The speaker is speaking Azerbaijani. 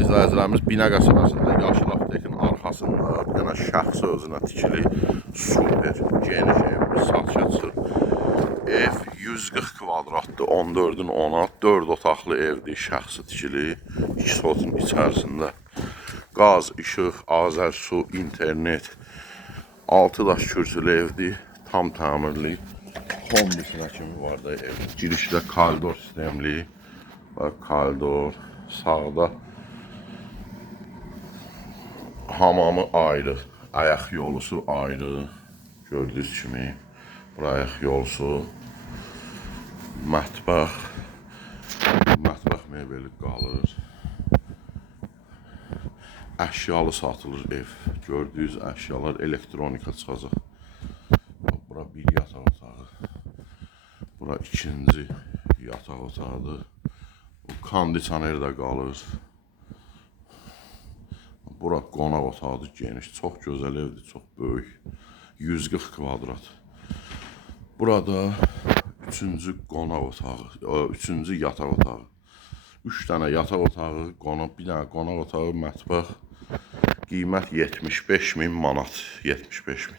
izləyicilərimiz Binə qəsəbəsində Yaşıl Aptekin arxasında bir dənə şəxs özünə tikili super geniş ev bir satışa çıxır. Ev 140 kvadratdır, 14-ün 10'a 4 otaqlı evdir, şəxsi tikili, 2 sotun içərisində. Qaz, işıq, Azər su, internet, 6 daş kürsülü evdir, tam təmirli. Kombisinə kimi var da ev. Girişdə koridor sistemli, koridor, sağda hamamı ayrı, ayaq yolusu ayrı, gördüyünüz kimi. Bura ayaq yolusu, mətbəx mebeli qalır. Əşyalı satılır ev, gördüyünüz əşyalar, elektronika çıxacaq. Bura bir yataq otağı, bura ikinci yataq otağıdır. Kondisioner də qalır. Bura qonaq otağıdır, geniş, çox gözəl evdir, çox böyük. 140 kvadrat. Burada üçüncü qonaq otağı, üçüncü yataq otağı. 3 dənə yataq otağı, bir dənə qonaq otağı, mətbəx. Qiymət 75.000 manat, 75.000.